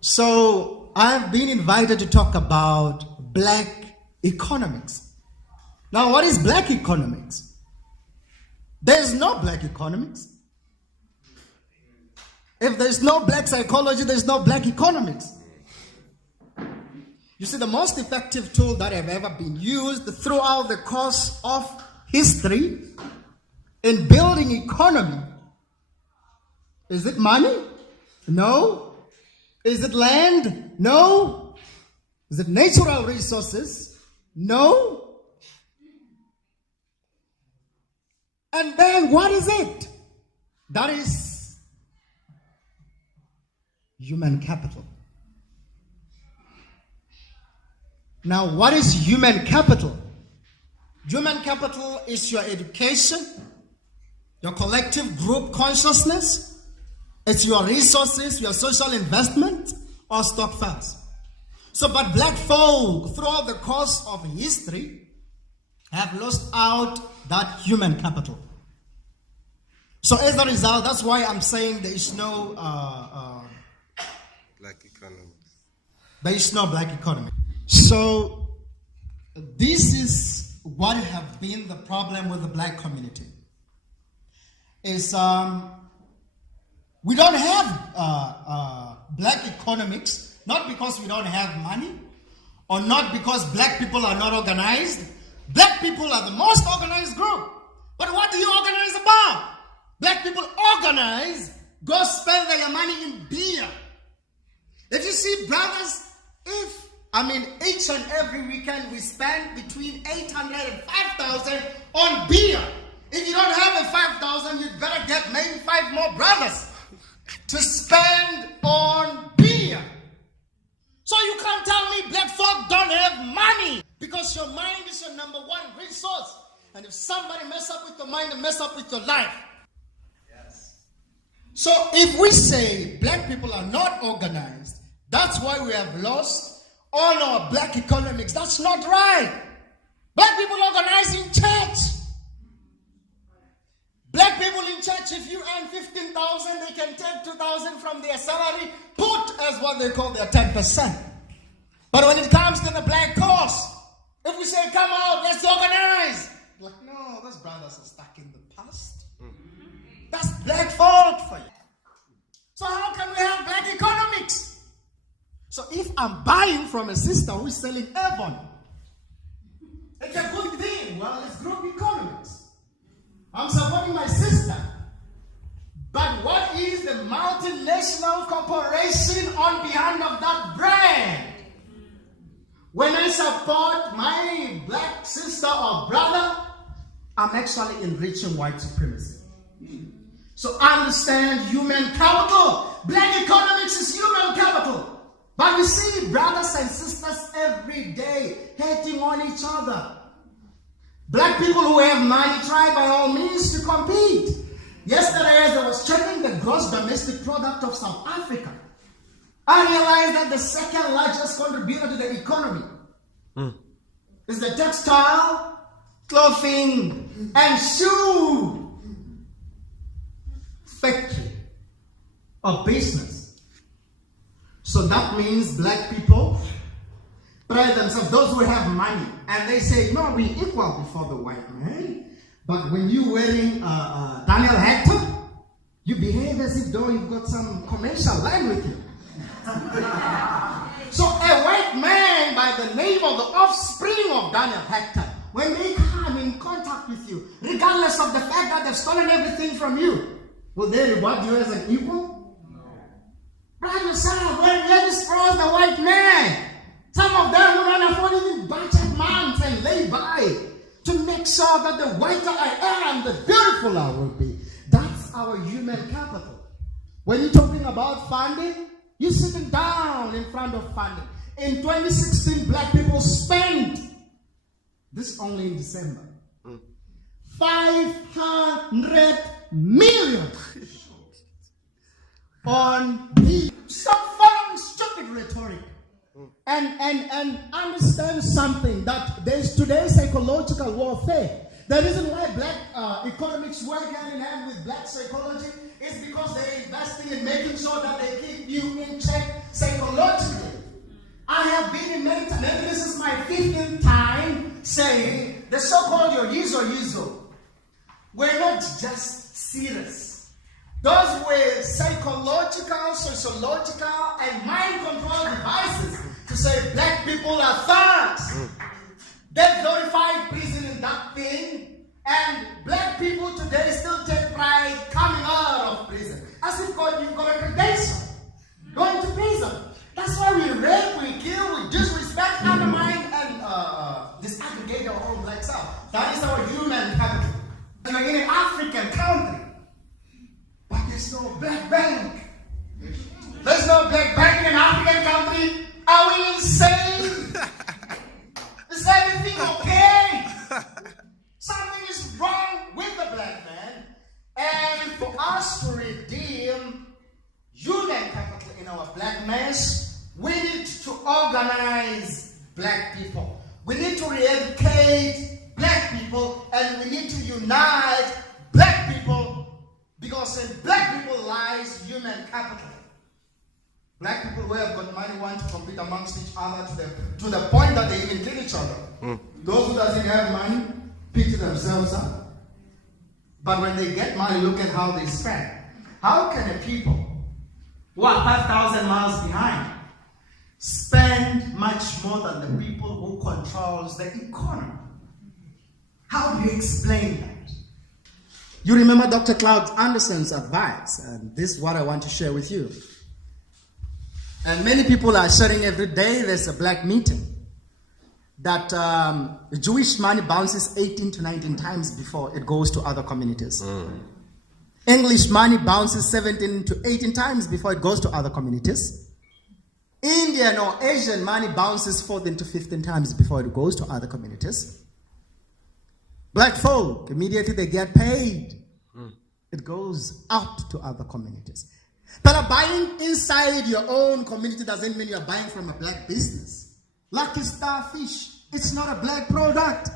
So I've been invited to talk about black economics. Now, what is black economics? There's no black economics. If there's no black psychology, there's no black economics. You see, the most effective tool that have ever been used throughout the course of history in building economy, is it money? No. Is it land? No. Is it natural resources? No. And then what is it? That is human capital. Now, what is human capital? Human capital is your education, your collective group consciousness, it's your resources, your social investment, or stock funds. So, but black folk, throughout the course of history, have lost out that human capital. So as a result, that's why I'm saying there is no black economy. There is no black economy. So this is what have been the problem with the black community. Is we don't have black economics, not because we don't have money, or not because black people are not organized. Black people are the most organized group. But what do you organize about? Black people organize, go spend their money in beer. If you see, brothers, each and every weekend we spend between 800 and 5,000 on beer. If you don't have a 5,000, you'd better get maybe 5 more brothers to spend on beer. So you can't tell me black folk don't have money, because your mind is your number one resource. And if somebody mess up with your mind, they mess up with your life. Yes. So if we say black people are not organized, that's why we have lost all our black economics. That's not right. Black people organize in church. Black people in church, if you earn 15,000, they can take 2,000 from their salary, put as what they call their 10%. But when it comes to the black cause, if we say, come out, let's organize. Like, no, those brothers are stuck in the past. That's black fault for you. So how can we have black economics? So if I'm buying from a sister who's selling Avon, it's a good thing. Well, it's group economics. I'm supporting my sister. But what is the multinational corporation on behalf of that brand? When I support my black sister or brother, I'm actually enriching white supremacy. So understand human capital. Black economics is human capital. But we see brothers and sisters every day hating on each other. Black people who have money try by all means to compete. Yesterday, as I was checking the gross domestic product of South Africa, I realized that the second largest contributor to the economy is the textile, clothing, and shoe factory or business. So that means black people pride themselves, those who have money, and they say, no, we're equal before the white man. But when you're wearing Daniel Hector, you behave as if though you've got some commercial line with you. So a white man by the name of the offspring of Daniel Hector, when they come in contact with you, regardless of the fact that they've stolen everything from you, will they reward you as an equal? No. Brother, son, where destroys the white man? Some of them will not afford even budget months and lay by to make sure that the whiter I am, the beautiful I will be. That's our human capital. When you're talking about funding, you're sitting down in front of funding. In 2016, black people spent, this only in December, 500 million on the some stupid rhetoric. And understand something, that there is today's psychological warfare. The reason why black economics work hand in hand with black psychology is because they're investing in making sure that they keep you in check psychologically. saying the so-called yizo were not just serious. Those were psychological, sociological, and mind control devices to say black people are thugs. They glorified prison in that thing, and black people today still take pride coming out of prison. As if you've got a credential, going to prison. That's why we rape, we kill, we disrespect, undermine, and disaggregate our own black self. That is our human capital. And we're in an African country, but there's no black bank. There's no black bank in an African country. Are we insane? Is everything okay? Something is wrong with the black man. And for us to redeem human capital in our blackness, we need to organize black people. We need to re-educate black people, and we need to unite black people, because in black people lies human capital. Black people who have got money want to compete amongst each other to the point that they even kill each other. Those who doesn't have money pick themselves up. But when they get money, look at how they spend. How can a people who are 5,000 miles behind spend much more than the people who controls the economy? How do you explain that? You remember Dr. Cloud Anderson's advice, and this is what I want to share with you. And many people are sharing every day. There's a black meeting that Jewish money bounces 18 to 19 times before it goes to other communities. English money bounces 17 to 18 times before it goes to other communities. Indian or Asian money bounces 14 to 15 times before it goes to other communities. Black folk, immediately they get paid, it goes out to other communities. But buying inside your own community doesn't mean you're buying from a black business. Lucky Starfish, it's not a black product.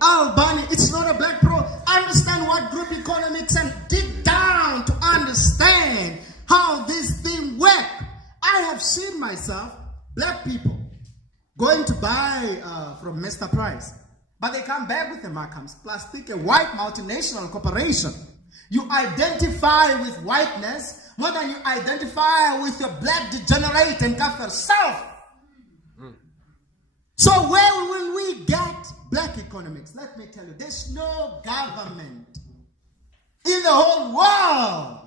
Albany, it's not a black product. Understand what group economics and dig down to understand how this thing works. I have seen myself, black people, going to buy from Mr. Price, but they come back with the markums, plastic, a white multinational corporation. You identify with whiteness more than you identify with your black degenerate and kafir self. So where will we get black economics? Let me tell you, there's no government in the whole world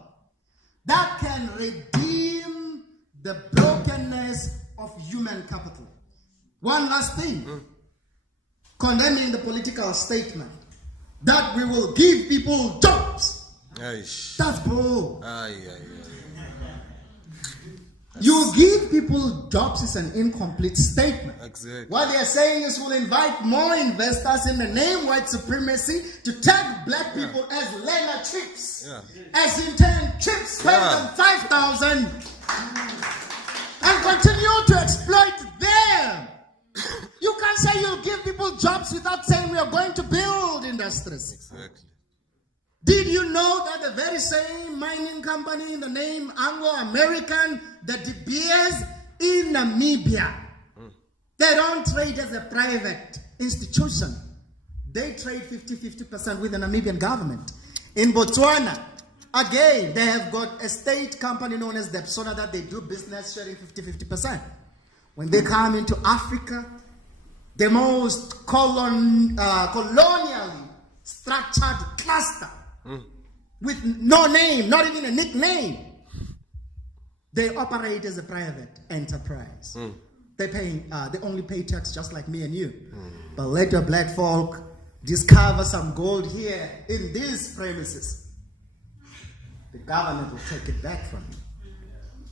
that can redeem the brokenness of human capital. One last thing, condemning the political statement that we will give people jobs. That's bull. You give people jobs is an incomplete statement. Exactly. What they are saying is we'll invite more investors in the name white supremacy to take black people as learner chips. As intern chips, pay them 5,000 and continue to exploit them. You can't say you'll give people jobs without saying we are going to build industries. Exactly. Did you know that the very same mining company in the name Anglo-American, the De Beers in Namibia, they don't trade as a private institution. They trade 50% with the Namibian government. In Botswana, again, they have got a state company known as Depsona that they do business sharing 50%. When they come into Africa, the most colonially structured cluster, with no name, not even a nickname. They operate as a private enterprise. They only pay tax just like me and you. But let your black folk discover some gold here in these premises. The government will take it back from you.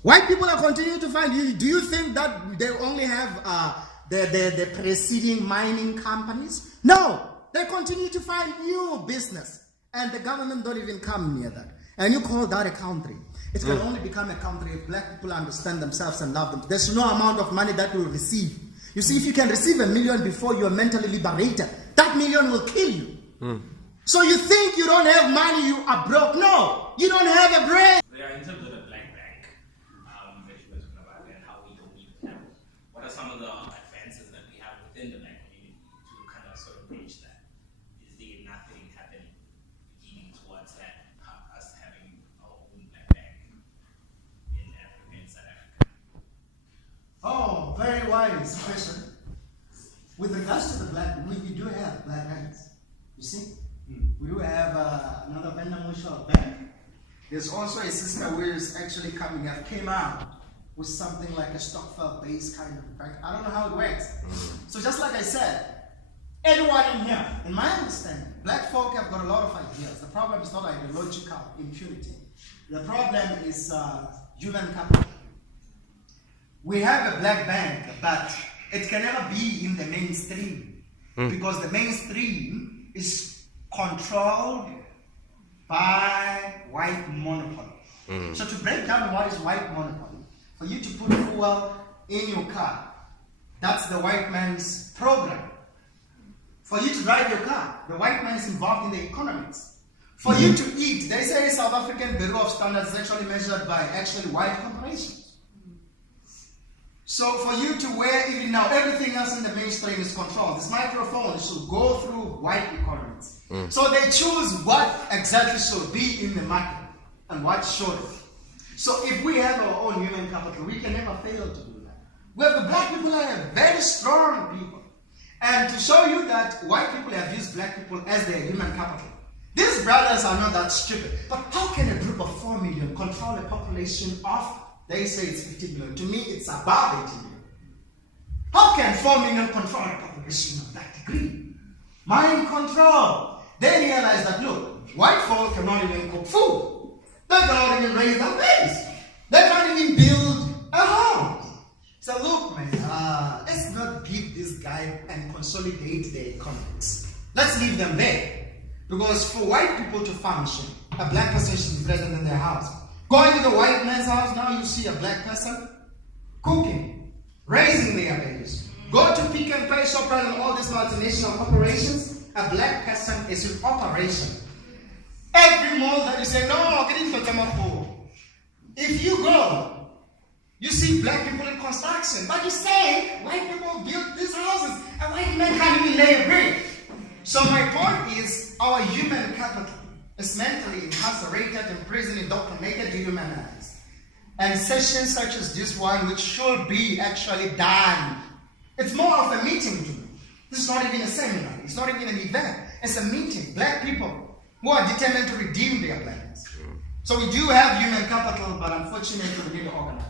White people are continuing to find you. Do you think that they only have the preceding mining companies? No, they continue to find new business. And the government don't even come near that. And you call that a country. It can only become a country if black people understand themselves and love them. There's no amount of money that will receive. You see, if you can receive $1 million before you're mentally liberated, that $1 million will kill you. So you think you don't have money, you are broke. No, you don't have a brain. Yeah, in terms of the black bank, that you were talking about and how we don't even have, what are some of the advances that we have within the black community to rise, question. With regards to the black, we do have black banks. You see? We do have another vendor mutual bank. There's also a system who is actually came out with something like a Stockfell-based kind of bank. I don't know how it works. So just like I said, anyone in here, in my understanding, black folk have got a lot of ideas. The problem is not ideological impunity. The problem is human capital. We have a black bank, but it can never be in the mainstream because the mainstream is controlled by white monopoly. So to break down what is white monopoly, for you to put fuel in your car, that's the white man's program. For you to drive your car, the white man is involved in the economics. For you to eat, they say South African Bureau of Standards is actually measured by actually white corporations. So for you to wear, even now, everything else in the mainstream is controlled. This microphone should go through white economics. So they choose what exactly should be in the market and what shouldn't. So if we have our own human capital, we can never fail to do that. Where the black people are very strong people. And to show you that white people have used black people as their human capital. These brothers are not that stupid. But how can a group of 4 million control a population of, they say it's 50 million. To me, it's above 80 million. How can 4 million control a population of that degree? Mind control. They realize that, look, white folk cannot even cook food. They cannot even raise their babies. They can't even build a home. So look, man, let's not give this guy and consolidate their economics. Let's leave them there. Because for white people to function, a black person should be present in their house. Go into the white man's house, now you see a black person cooking, raising their babies. Go to Pick and Pay, Shoprite, and all these multinational corporations, a black person is in operation. Every mall that you say, no, get into the if you go, you see black people in construction, but you say white people built these houses and white men can't even lay a brick. So my point is, our human capital is mentally incarcerated, imprisoned, indoctrinated, dehumanized. And sessions such as this one, which should be actually done, it's more of a meeting to me. This is not even a seminar. It's not even an event. It's a meeting. Black people who are determined to redeem their blackness. So we do have human capital, but unfortunately we need to organize.